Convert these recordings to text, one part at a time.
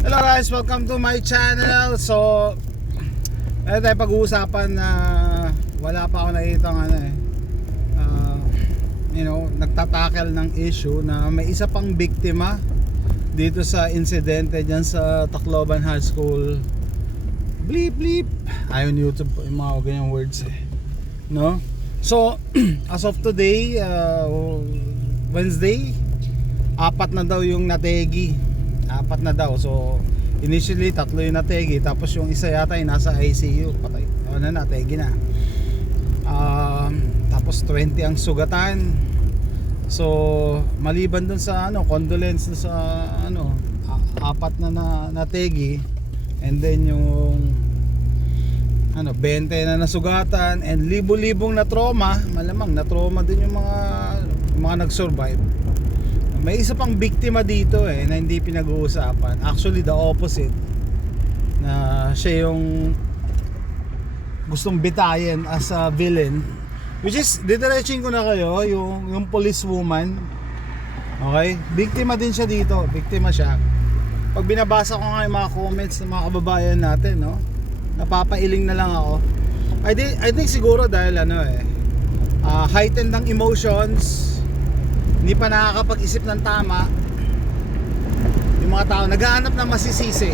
Hello guys, welcome to my channel. So, ay tayo pag-uusapan na wala pa ako nakitang nagtatackle ng issue na may isa pang biktima dito sa insidente dyan sa Tacloban High School. Bleep bleep. Ayaw ni YouTube yung mga ganyang words no? So, as of today, Wednesday, 4 na daw yung nategi. 4 na daw. So initially 3 yung nategi, tapos yung isa yata ay nasa ICU, patay nategi na. Tapos 20 ang sugatan. So maliban dun sa condolence dun sa 4 na nategi, and then yung 20 na nasugatan and libo-libong na trauma, malamang na trauma din yung mga nag-survive. May isa pang biktima dito na hindi pinag-uusapan. Actually the opposite, na siya yung gustong bitayin as a villain, which is didiretsuhin ko na kayo yung police woman. Okay, biktima din siya dito, biktima siya. Pag binabasa ko nga yung mga comments ng mga kababayan natin, no, napapailing na lang ako. I think siguro dahil heightened ang emotions, hindi pa nakakapag-isip ng tama yung mga tao, naghahanap ng masisisi.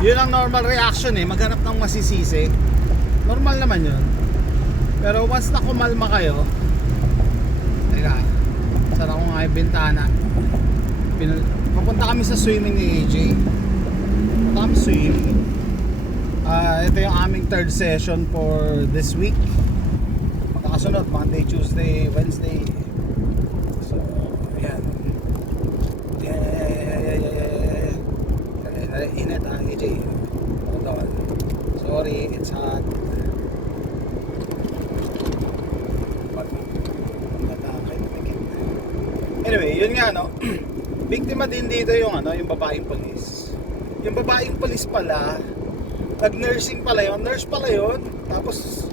Yun ang normal reaction, maghanap ng masisisi. Normal naman yun. Pero once na kumalma kayo, teka, sara ko nga yung bintana. Papunta kami sa swimming ni AJ. Papunta kami swimming. Ito yung aming third session for this week. Magkakasunod Monday, Tuesday, Wednesday. So, ayan. Init AJ. Hold on. Sorry, it's hot. Anyway, yun nga biktima din dito yung babaeng police. Yung babaeng police pala, nag-nursing pala yun, nurse pala yun, tapos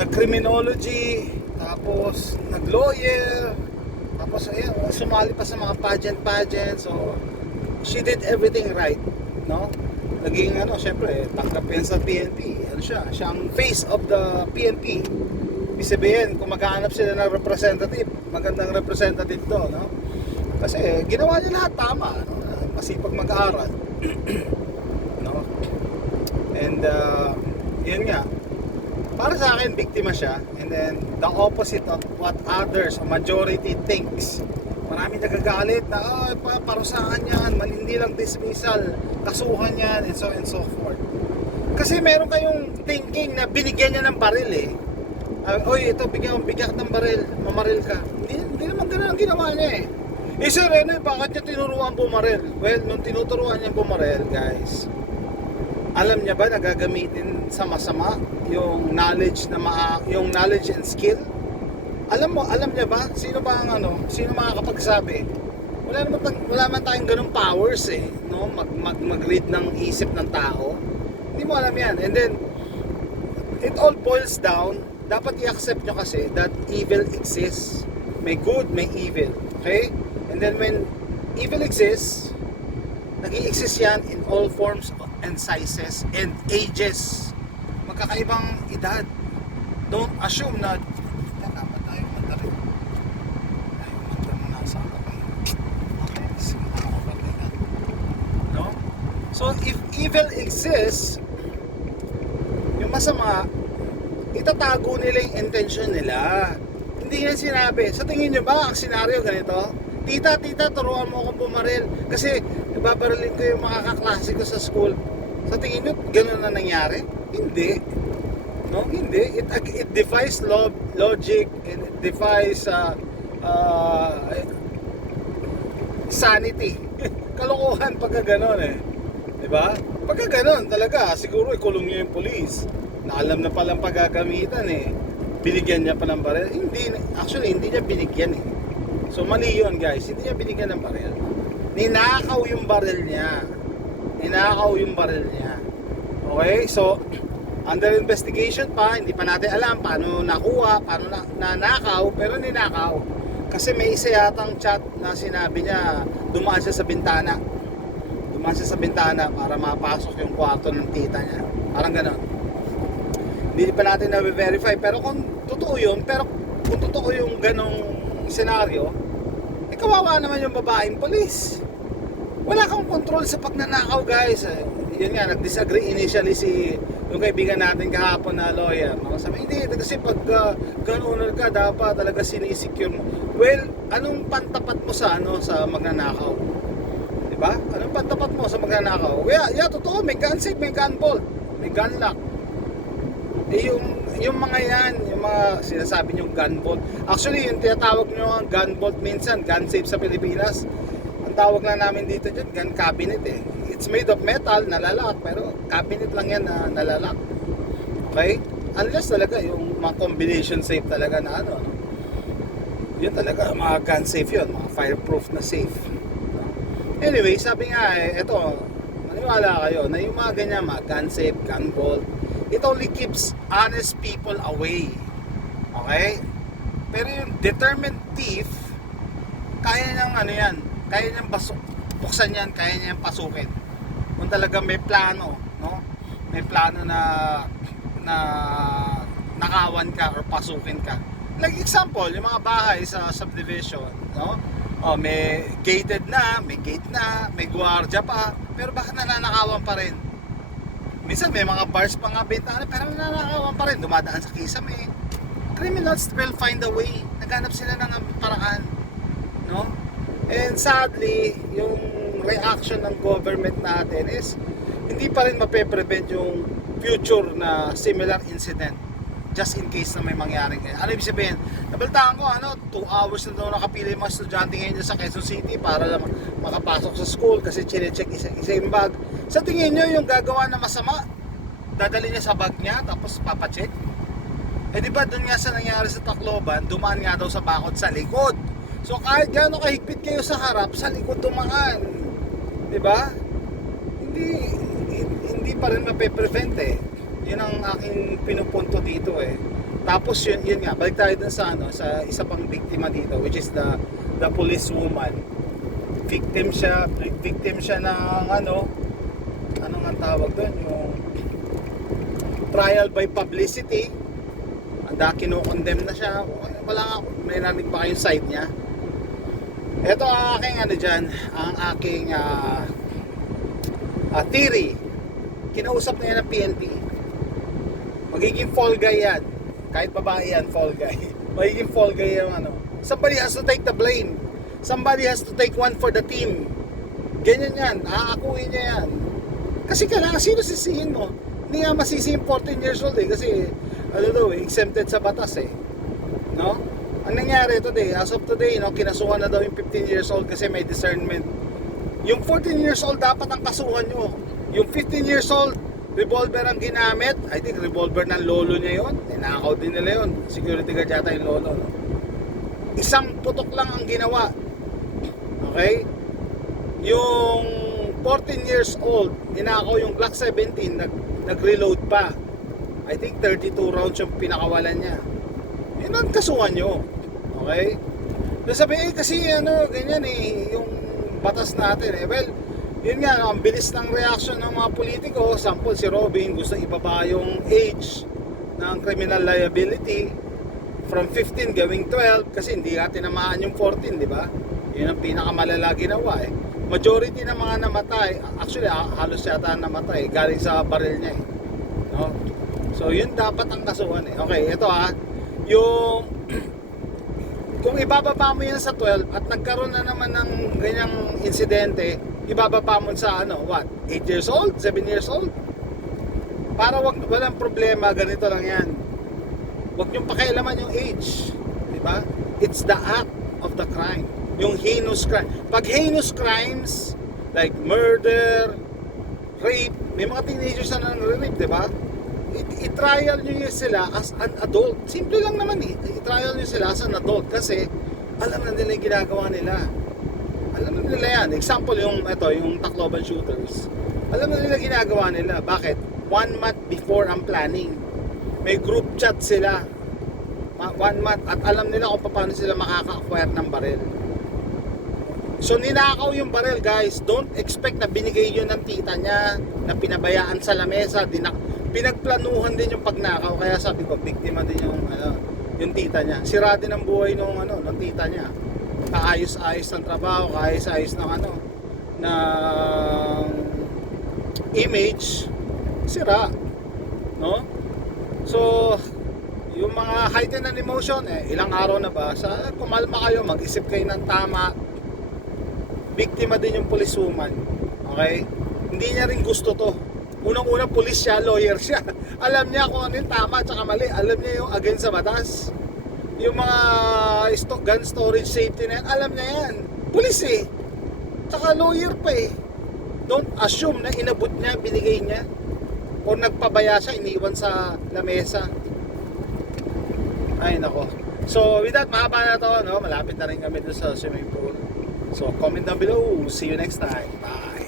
nag-criminology, tapos nag-lawyer, tapos ayan, sumali pa sa mga pageant. So she did everything right, no? Naging syempre tanggap yan sa PNP. Siya ang face of the PNP. Ibig sabihin, kung maghahanap sila ng representative, magandang representative to, no? Kasi ginawa niya lahat tama, no? Masipag mag-aaral. No? And yun nga, para sa akin biktima siya, and then the opposite of what others, majority thinks. Maraming nagagalit na parusahan yan, hindi lang dismissal, kasuhan yan, and so forth. Kasi meron kayong thinking na binigyan niya ng baril oy, ito bigyan ng baril, mamaril ka. Hindi naman ganun ang ginawa niya sir, bakit niya tinuruan bumaril? Well, nung tinuturuan niya bumaril, guys, alam niya ba na gagamitin sa masama yung knowledge and skill? Alam niya ba sino makakapagsabi? Wala man tayong ganung powers no, mag-read ng isip ng tao. Hindi mo alam yan. And then it all boils down, dapat i-accept nyo kasi that evil exists. May good, may evil. Okay? And then when evil exists, nag-i-exist yan in all forms and sizes and ages. Magkakaibang edad. Don't assume na dapat tayo mandarin. Tayo mandarin na sa kapay. Okay, sige na ako pag-edad. No? So if evil exists, yung masama, itatago nila yung intention nila. Hindi yan sinabi. Sa tingin nyo ba ang senaryo ganito? Tita, turuan mo akong bumaril kasi ibabarilin ko yung mga kaklase ko sa school. Sa tingin nyo, ganun na nangyari? Hindi. No, hindi. It defies logic, and it defies sanity. Kalokohan pagka ganun diba? Pagka ganun talaga, siguro ikulong niya yung police na alam na palang paggagamitan binigyan niya pa ng baril. Actually hindi niya binigyan So mali yun, guys. Hindi niya binigyan ng baril. Ninakaw yung baril niya. Okay? So under investigation pa, hindi pa natin alam paano nakuha, paano nanakaw, pero ninakaw. Kasi may isa yatang chat na sinabi niya dumaan siya sa bintana. dumaan siya sa bintana para mapasok yung kwarto ng tita niya. Parang gano'n. Hindi pa natin na-verify, pero kung totoo yun, pero kung totoo yung ganong senaryo, kawawa naman yung babaeng polis. Wala kang control sa pagnanakaw, guys. Yun nga, nag-disagree initially yung kaibigan natin kahapon na lawyer. No? Sabi, hindi, kasi pag gun owner ka, dapat talaga sinisecure mo. Well, anong pantapat mo sa magnanakaw? Diba? Anong pantapat mo sa magnanakaw? Yeah, totoo, may gun safe, may gun bolt, may gun lock. Yung mga yan, yung mga sinasabi nyo gun bolt. Actually, yung tinatawag nyo ang gun bolt minsan, gun safe sa Pilipinas. Ang tawag lang namin dito dyan, gun cabinet eh. It's made of metal, nalalak, pero cabinet lang yan na nalalak. Okay? Unless talaga yung mga combination safe talaga na yun talaga, mga gun safe yun, mga fireproof na safe. Anyway, sabi nga eto, maniwala kayo na yung mga ganyan, mga gun safe, gun bolt, it only keeps honest people away. Okay? Pero yung determined thief, kaya niyang kaya niyang buksan yan, kaya niyang pasukin. Kung talaga may plano, no? May plano na nakawan ka or pasukin ka. Like example, yung mga bahay sa subdivision, no? May gated na, may gate na, may gwardiya pa, pero bakit nananakawan pa rin? Minsan may mga bars pa nga bintana, pero nananakawan pa rin. Dumadaan sa kisame. Criminals will find a way. Naghanap sila ng paraan. No? And sadly, yung reaction ng government natin is hindi pa rin mape-prevent yung future na similar incident. Just in case na may mangyari ngayon. Ano ibig sabihin? Nabaltaan ko, 2 hours na daw nakapili yung mga estudyante ngayon sa Quezon City para lang makapasok sa school kasi chine-check isa yung bag. Sa tingin nyo, yung gagawa na masama, dadali niya sa bag niya, tapos papacheck? Di ba doon nga sa nangyari sa Tacloban, dumaan nga daw sa bakod sa likod. So kahit gaano kahigpit kayo sa harap, sa likod dumaan. Di ba? Hindi pa rin mape-prevent eh. Yun ang aking pinupunto dito eh. Tapos yun nga, balik tayo dun sa sa isa pang biktima dito, which is the police woman. Victim siya ng anong ang tawag doon, yung trial by publicity. Kino-condemn na siya. Wala nga, may narinig pa kayong side niya. Ito ang aking ang aking theory. Kinausap na yan ng PNP. Magiging fall guy yan. Kahit babae yan, fall guy. Magiging fall guy yung Somebody has to take the blame. Somebody has to take one for the team. Ganyan yan. Aakuin niya yan. Kasi kailangan, sino sisihin mo? Hindi nga masisi yung 14 years old eh. Kasi, exempted sa batas eh. No? Ang nangyari today, as of today, kinasuhan na daw yung 15 years old kasi may discernment. Yung 14 years old dapat ang kasuhan nyo. Yung 15 years old, revolver ang ginamit. I think revolver ng lolo niya yun. Ninakaw din nila yun. Security guard yata yung lolo. No? Isang putok lang ang ginawa. Okay? Yung 14 years old, ninakaw yung Glock 17, nag-reload pa. I think 32 rounds yung pinakawalan niya. Yun ang kasuhan nyo. Okay? So sabi, kasi ganyan eh, yung batas natin eh. Well, yun nga, ang bilis ng reaction ng mga politiko. Sample, si Robin gusto ibaba yung age ng criminal liability from 15 gawing 12 kasi hindi natin tinamaan yung 14, di ba? Yun ang pinakamalala ginawa eh. Majority ng mga namatay, actually halos yata namatay, galing sa baril niya eh. No? So yun dapat ang kasuhan eh. Okay, ito yung kung ibababa mo yan sa 12 at nagkaroon na naman ng ganyang insidente, ibababa mo sa 8 years old, 7 years old. Para walang problema, ganito lang yan. Huwag niyong pakialaman yung age. Diba? It's the act of the crime. Yung heinous crime. Pag heinous crimes, like murder, rape, may mga teenagers na nang-rape, diba? I-trial nyo sila as an adult. Simple lang naman eh. I-trial nyo sila as an adult kasi alam na nila yung ginagawa nila. Alam na nila yan. Example, yung Tacloban shooters. Alam na nila ginagawa nila. Bakit? 1 month before ang planning. May group chat sila. 1 month. At alam nila kung paano sila makaka-acquire ng baril. So ninakaw yung barel, guys. Don't expect na binigay yun ng tita niya, na pinabayaan sa lamesa. Pinagplanuhan din yung pagnakaw. Kaya sabi ko, biktima din yung tita niya. Sira din ang buhay nung tita niya. Kaayos-ayos ng trabaho, kaayos-ayos ng ng image, sira, no? So yung mga heightened emotion, ilang araw na ba, kumalma kayo, mag-isip kayo ng tama. Biktima din yung policewoman, okay? Hindi niya rin gusto to. Unang-unang police siya, lawyer siya. Alam niya kung ano yung tama at mali. Alam niya yung against sa batas. Yung mga gun storage safety na yan, alam niya yan. Police eh. Tsaka lawyer pa eh. Don't assume na inabot niya, binigay niya. O nagpabaya siya, iniwan sa lamesa. Ay nako. So with that, mahaba na to, no? Malapit na rin kami doon sa swimming pool. So comment down below. See you next time. Bye.